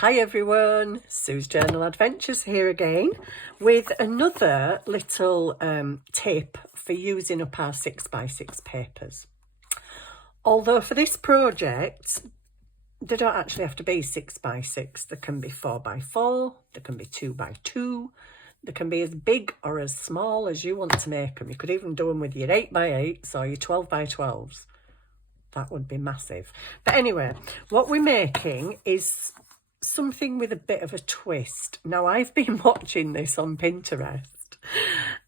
Hi everyone, Sue's Journal Adventures here again with another little tip for using up our 6x6 papers. Although for this project, they don't actually have to be 6x6. They can be 4x4, they can be 2x2, they can be as big or as small as you want to make them. You could even do them with your 8x8s or your 12x12s. That would be massive. But anyway, what we're making is something with a bit of a twist. Now, I've been watching this on Pinterest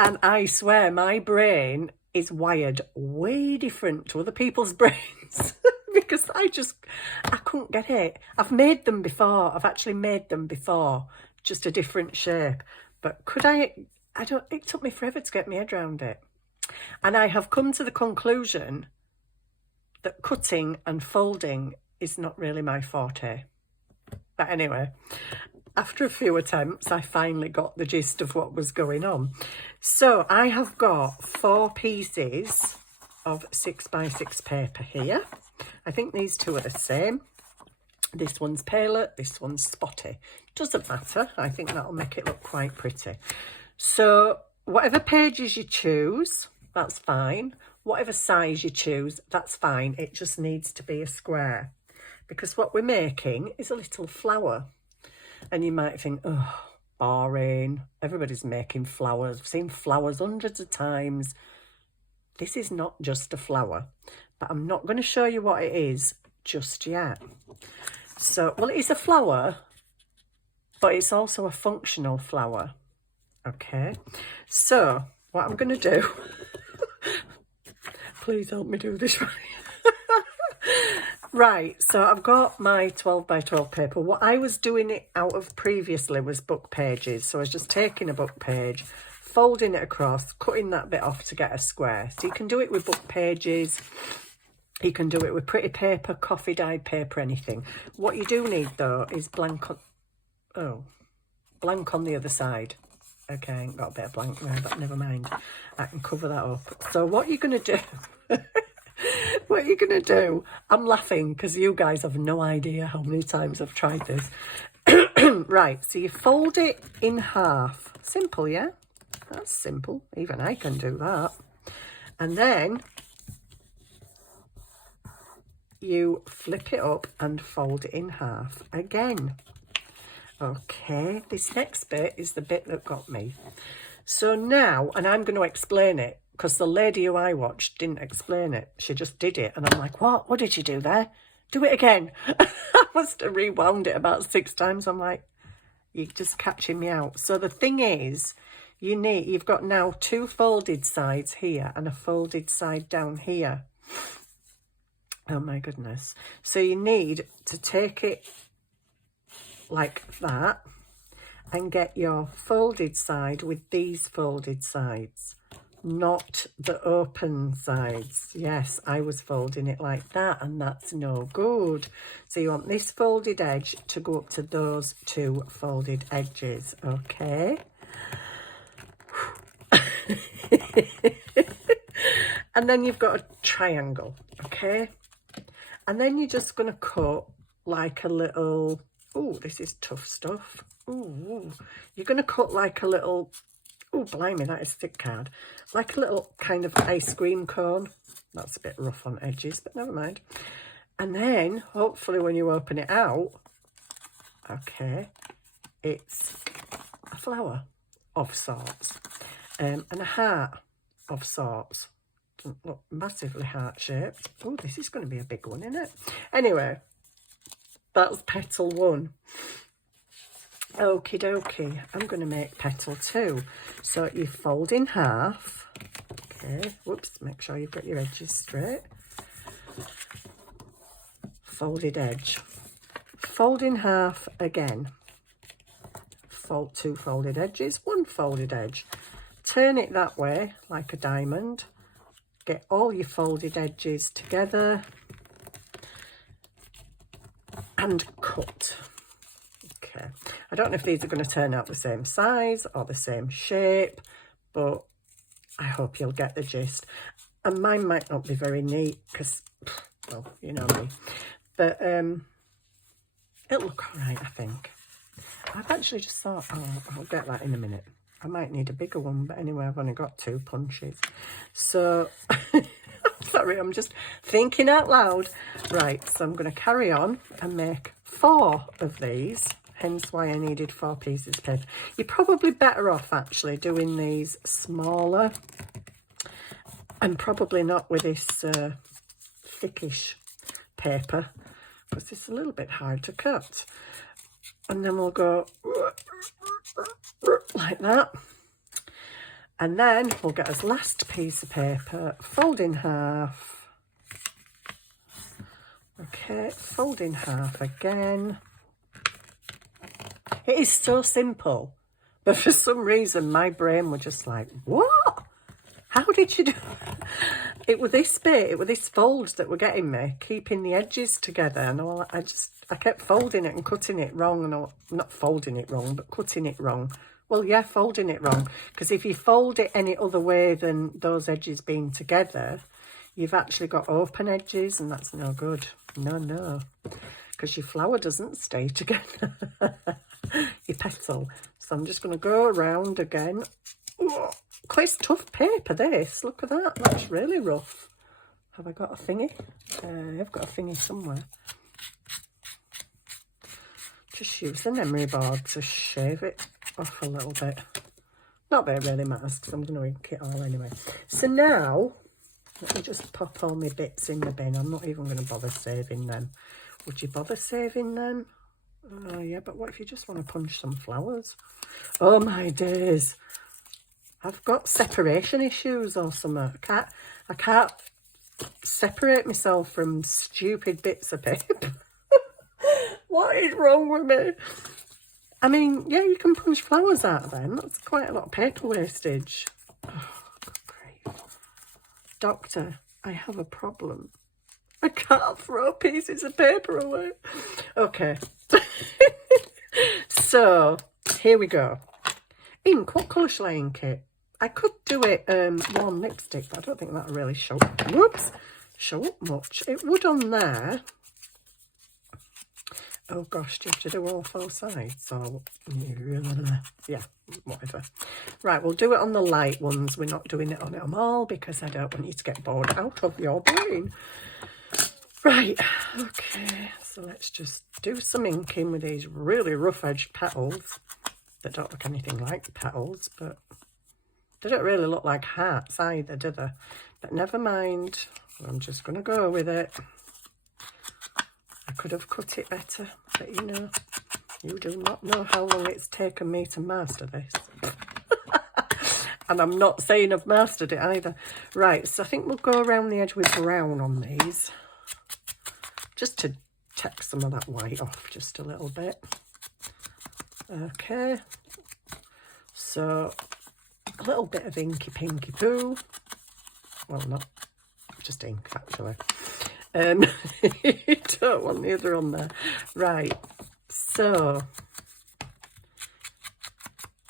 and I swear my brain is wired way different to other people's brains because I couldn't get it. I've made them before. I've actually made them before, just a different shape. But it took me forever to get my head around it. And I have come to the conclusion that cutting and folding is not really my forte. But anyway, after a few attempts, I finally got the gist of what was going on. So I have got 4 pieces of 6x6 paper here. I think these two are the same. This one's paler, this one's spotty. Doesn't matter. I think that'll make it look quite pretty. So whatever pages you choose, that's fine. Whatever size you choose, that's fine. It just needs to be a square. Because what we're making is a little flower. And you might think, oh, boring. Everybody's making flowers. I've seen flowers hundreds of times. This is not just a flower. But I'm not going to show you what it is just yet. So, well, it is a flower, but it's also a functional flower. Okay. So, what I'm going to do... Please help me do this right. Right, so I've got my 12x12 paper. What I was doing it out of previously was book pages. So I was just taking a book page, folding it across, cutting that bit off to get a square. So you can do it with book pages. You can do it with pretty paper, coffee dyed paper, anything. What you do need though is blank on the other side. Okay, I ain't got a bit of blank there, but never mind. I can cover that up. So what you're going to do... What you're going to do, I'm laughing because you guys have no idea how many times I've tried this. Right, so you fold it in half. Simple, yeah? That's simple. Even I can do that. And then you flip it up and fold it in half again. Okay, this next bit is the bit that got me. So now, and I'm going to explain it, because the lady who I watched didn't explain it. She just did it. And I'm like, what? What did you do there? Do it again. I must have rewound it about 6 times. I'm like, you're just catching me out. So the thing is, you've got now 2 folded sides here and a folded side down here. Oh my goodness. So you need to take it like that and get your folded side with these folded sides. Not the open sides. Yes, I was folding it like that and that's no good. So you want this folded edge to go up to those 2 folded edges, okay? And then you've got a triangle, okay? And then you're just going to cut like a little... Oh, this is tough stuff. Ooh, you're going to cut like a little... Oh, blimey, that is thick card. Like a little kind of ice cream cone. That's a bit rough on edges, but never mind. And then, hopefully, when you open it out, okay, it's a flower of sorts. And a heart of sorts. Doesn't look massively heart-shaped. Oh, this is going to be a big one, isn't it? Anyway, that's petal 1. Okie dokie, I'm going to make petal 2. So you fold in half. Okay, whoops, make sure you've got your edges straight. Folded edge. Fold in half again. Fold 2 folded edges, 1 folded edge. Turn it that way like a diamond. Get all your folded edges together. And cut. Okay, I don't know if these are going to turn out the same size or the same shape, but I hope you'll get the gist. And mine might not be very neat because, well, you know me. But It'll look all right, I think. I've actually just thought, oh, I'll get that in a minute. I might need a bigger one, but anyway, I've only got 2 punches. So, sorry, I'm just thinking out loud. Right, so I'm going to carry on and make 4 of these, hence why I needed 4 pieces of paper. You're probably better off actually doing these smaller and probably not with this thickish paper, because it's a little bit hard to cut. And then we'll go like that. And then we'll get his last piece of paper, fold in half. Okay, fold in half again. It is so simple, but for some reason my brain was just like, what? How did you do it? With this bit, it was this fold that were getting me, keeping the edges together, and all. I kept folding it and cutting it wrong, and not folding it wrong, but cutting it wrong. Well, yeah, folding it wrong, because if you fold it any other way than those edges being together, you've actually got open edges, and that's no good. No, because your flower doesn't stay together. Your petal. So I'm just going to go around again. Oh, quite tough paper, this. Look at that. That's really rough. Have I got a thingy? I've got a thingy somewhere. Just use the memory board to shave it off a little bit. Not that it really matters, because I'm going to ink it all anyway. So now, let me just pop all my bits in the bin. I'm not even going to bother saving them. Would you bother saving them? Yeah, but what if you just want to punch some flowers? Oh my days. I've got separation issues or something. I can't separate myself from stupid bits of paper. What is wrong with me? I mean, yeah, you can punch flowers out of them. That's quite a lot of paper wastage. Oh, good grief. Doctor, I have a problem. I can't throw pieces of paper away. Okay. So, here we go. Ink, what colour shall I ink it? I could do it warm lipstick, but I don't think that'll really show up much. It would on there. Oh gosh, do you have to do all 4 sides? So, yeah, whatever. Right, we'll do it on the light ones. We're not doing it on them all because I don't want you to get bored out of your brain. Right, okay, so let's just do some inking with these really rough-edged petals that don't look anything like petals, but they don't really look like hearts either, do they? But never mind, I'm just going to go with it. I could have cut it better, but you know, you do not know how long it's taken me to master this. And I'm not saying I've mastered it either. Right, so I think we'll go around the edge with brown on these, just to take some of that white off just a little bit. Okay, so a little bit of inky pinky poo. Well, not just ink actually. Don't want the other on there. Right, so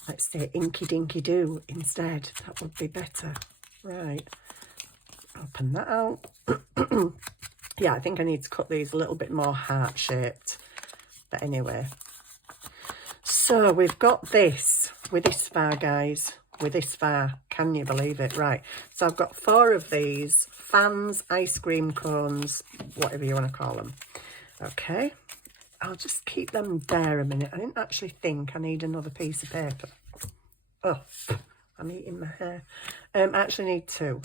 let's say inky dinky doo instead. That would be better. Right, open that out. Yeah, I think I need to cut these a little bit more heart shaped, but anyway. So we've got this with this far, guys, with this far. Can you believe it? Right, so I've got 4 of these fans, ice cream cones, whatever you want to call them. Okay, I'll just keep them there a minute. I didn't actually think I need another piece of paper. Oh, I'm eating my hair. I actually need 2.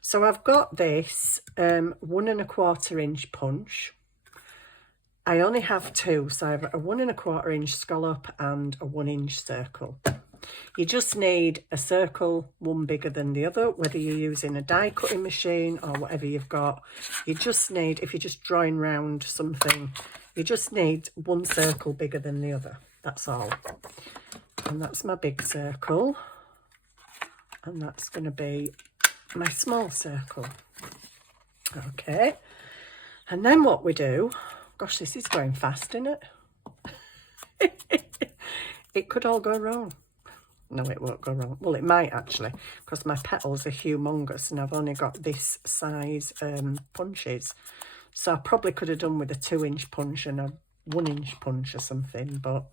So I've got this 1 1/4 inch punch. I only have 2, so I have a 1 1/4 inch scallop and a 1 inch circle. You just need a circle, one bigger than the other, whether you're using a die cutting machine or whatever you've got. You just need, if you're just drawing round something, you just need one circle bigger than the other. That's all. And that's my big circle. And that's going to be my small circle. Okay. And then what we do, gosh, this is going fast, isn't it? It could all go wrong. No, it won't go wrong. Well, it might actually, because my petals are humongous and I've only got this size punches. So I probably could have done with a 2 inch punch and a 1-inch punch or something, but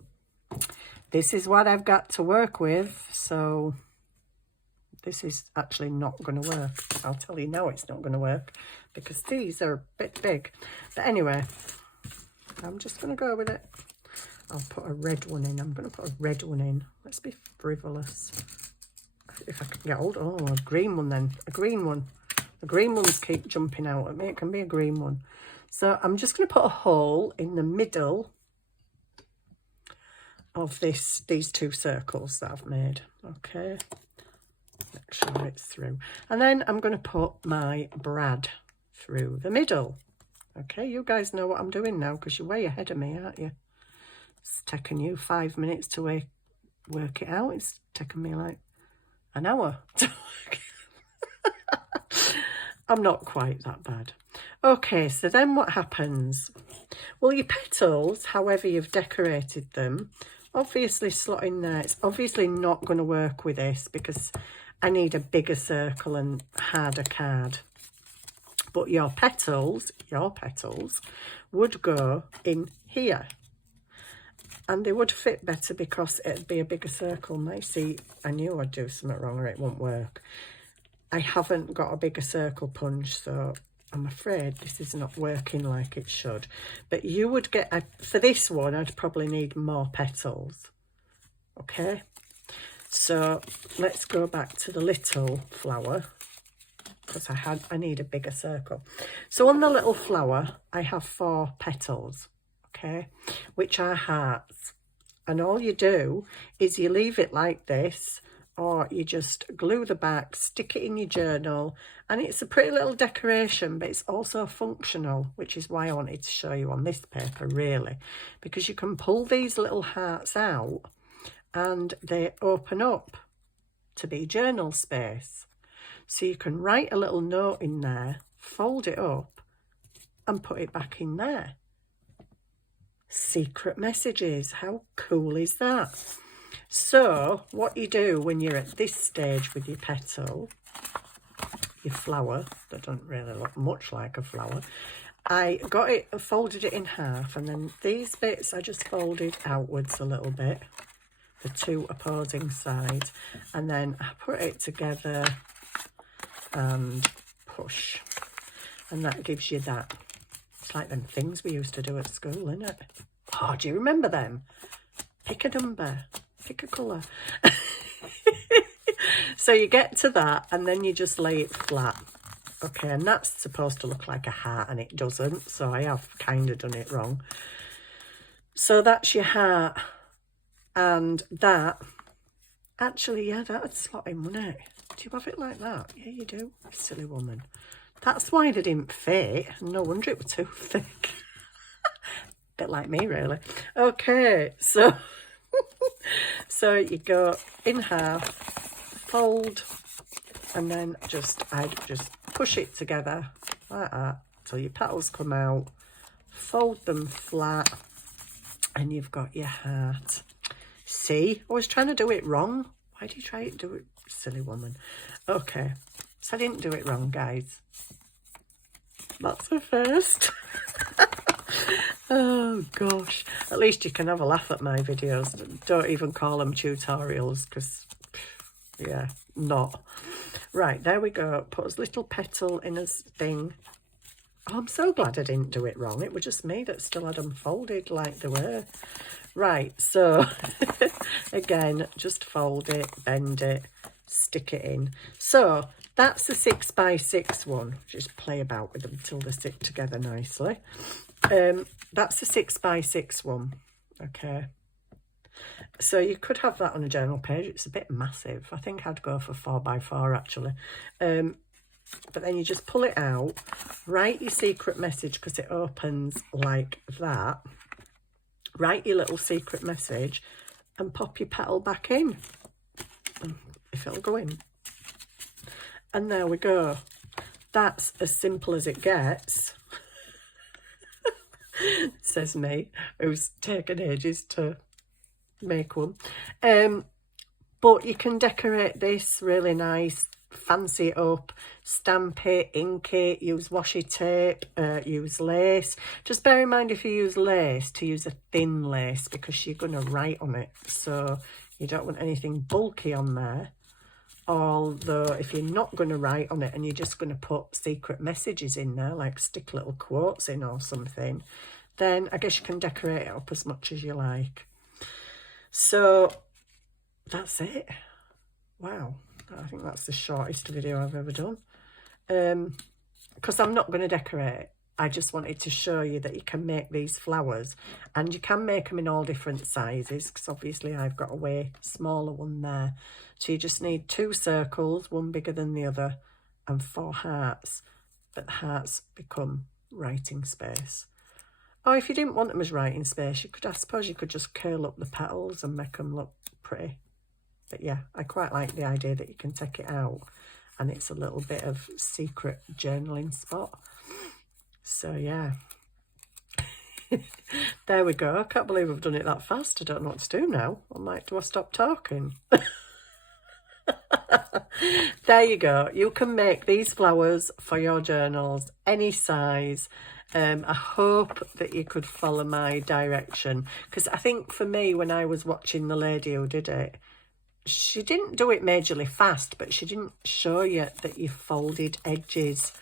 this is what I've got to work with, so this is actually not going to work. I'll tell you now it's not going to work because these are a bit big. But anyway, I'm just going to go with it. I'll put a red one in. I'm going to put a red one in. Let's be frivolous. If I can get hold, oh, a green one then. A green one. The green ones keep jumping out at me. It can be a green one. So I'm just going to put a hole in the middle of these 2 circles that I've made. Okay. Make sure it's through. And then I'm going to put my brad through the middle. Okay, you guys know what I'm doing now because you're way ahead of me, aren't you? It's taken you 5 minutes to work it out. It's taken me like an hour to work it out. I'm not quite that bad. Okay, so then what happens? Well, your petals, however you've decorated them, obviously slot in there. It's obviously not going to work with this because I need a bigger circle and harder card. But your petals would go in here. And they would fit better because it'd be a bigger circle. Now, see, I knew I'd do something wrong or it won't work. I haven't got a bigger circle punch, so I'm afraid this is not working like it should. But you would get, for this one, I'd probably need more petals. Okay? So let's go back to the little flower because I need a bigger circle. So on the little flower, I have 4 petals, okay, which are hearts. And all you do is you leave it like this, or you just glue the back, stick it in your journal, and it's a pretty little decoration, but it's also functional, which is why I wanted to show you on this paper, really, because you can pull these little hearts out and they open up to be journal space. So you can write a little note in there, fold it up and put it back in there. Secret messages, how cool is that? So what you do when you're at this stage with your petal, your flower, that doesn't really look much like a flower, I got it, folded it in half, and then these bits I just folded outwards a little bit, the 2 opposing sides, and then I put it together and push, and that gives you that. It's like them things we used to do at school, isn't it? Oh, do you remember them? Pick a number, pick a colour. So you get to that and then you just lay it flat. Okay, and that's supposed to look like a heart and it doesn't, so I have kind of done it wrong. So that's your heart, and that, actually, yeah, that'd slot in, wouldn't it? Do you have it like that? Yeah, you do, silly woman. That's why they didn't fit. No wonder it was too thick. Bit like me, really. Okay, so so you go in half, fold, and then I just push it together like that till your petals come out, fold them flat, and you've got your heart. See, I was trying to do it wrong. Why do you try to do it, silly woman? Okay, so I didn't do it wrong, guys. That's the first. Oh gosh, at least you can have a laugh at my videos. Don't even call them tutorials because, yeah, not. Right, there we go. Put his little petal in his thing. Oh, I'm so glad I didn't do it wrong. It was just me that still had them folded like they were. Right, so again, just fold it, bend it, stick it in. So that's the 6x6 one. Just play about with them till they stick together nicely. That's the 6x6 one. Okay, so you could have that on a journal page. It's a bit massive. I think I'd go for 4x4 actually. But then you just pull it out, write your secret message because it opens like that. Write your little secret message and pop your petal back in, if it'll go in. And there we go. That's as simple as it gets. Says me, who's taken ages to make one. But you can decorate this really nice. fancy it up, stamp it, ink it, use washi tape, use lace. Just bear in mind if you use lace to use a thin lace because you're going to write on it. So you don't want anything bulky on there. Although if you're not going to write on it and you're just going to put secret messages in there, like stick little quotes in or something, then I guess you can decorate it up as much as you like. So that's it. Wow, I think that's the shortest video I've ever done. Because I'm not going to decorate. I just wanted to show you that you can make these flowers, and you can make them in all different sizes, because obviously I've got a way smaller one there. So you just need 2 circles, one bigger than the other, and 4 hearts. But the hearts become writing space. Or if you didn't want them as writing space, you could, I suppose you could just curl up the petals and make them look pretty. But yeah, I quite like the idea that you can take it out and it's a little bit of secret journaling spot. So yeah, there we go. I can't believe I've done it that fast. I don't know what to do now. Do I stop talking? There you go. You can make these flowers for your journals, any size. I hope that you could follow my direction, because I think for me, when I was watching the lady who did it, she didn't do it majorly fast, but she didn't show you that your folded edges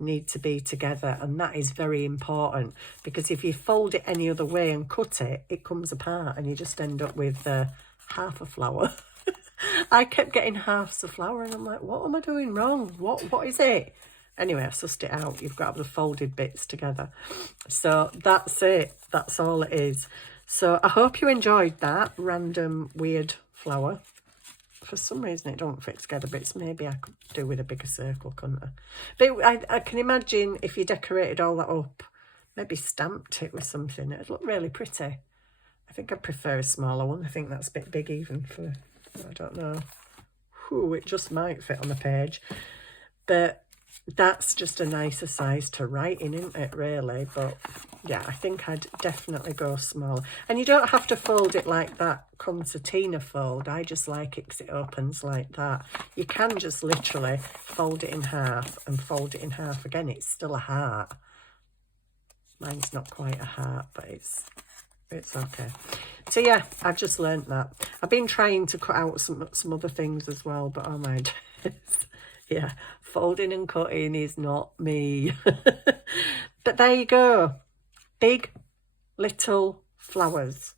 need to be together, and that is very important, because if you fold it any other way and cut it, it comes apart and you just end up with half a flower. I kept getting halves a flower and I'm like, what am I doing wrong? What is it? Anyway, I sussed it out. You've got to have the folded bits together. So that's it. That's all it is. So I hope you enjoyed that random weird flower. For some reason it don't fit together, but it's maybe I could do with a bigger circle, couldn't I? But I can imagine if you decorated all that up, maybe stamped it with something, it'd look really pretty. I think I prefer a smaller one. I think that's a bit big even for, I don't know. Whew, it just might fit on the page. But that's just a nicer size to write in, isn't it, really? But yeah, I think I'd definitely go smaller. And you don't have to fold it like that concertina fold. I just like it because it opens like that. You can just literally fold it in half and fold it in half again. It's still a heart. Mine's not quite a heart, but it's okay. So yeah, I've just learnt that. I've been trying to cut out some other things as well, but oh my days. Yeah, folding and cutting is not me. But there you go. Big little flowers.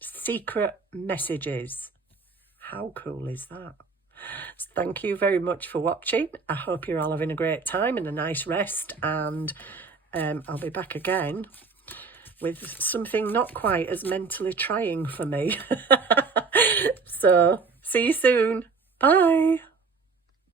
Secret messages. How cool is that? So thank you very much for watching. I hope you're all having a great time and a nice rest. And I'll be back again with something not quite as mentally trying for me. So see you soon. Bye.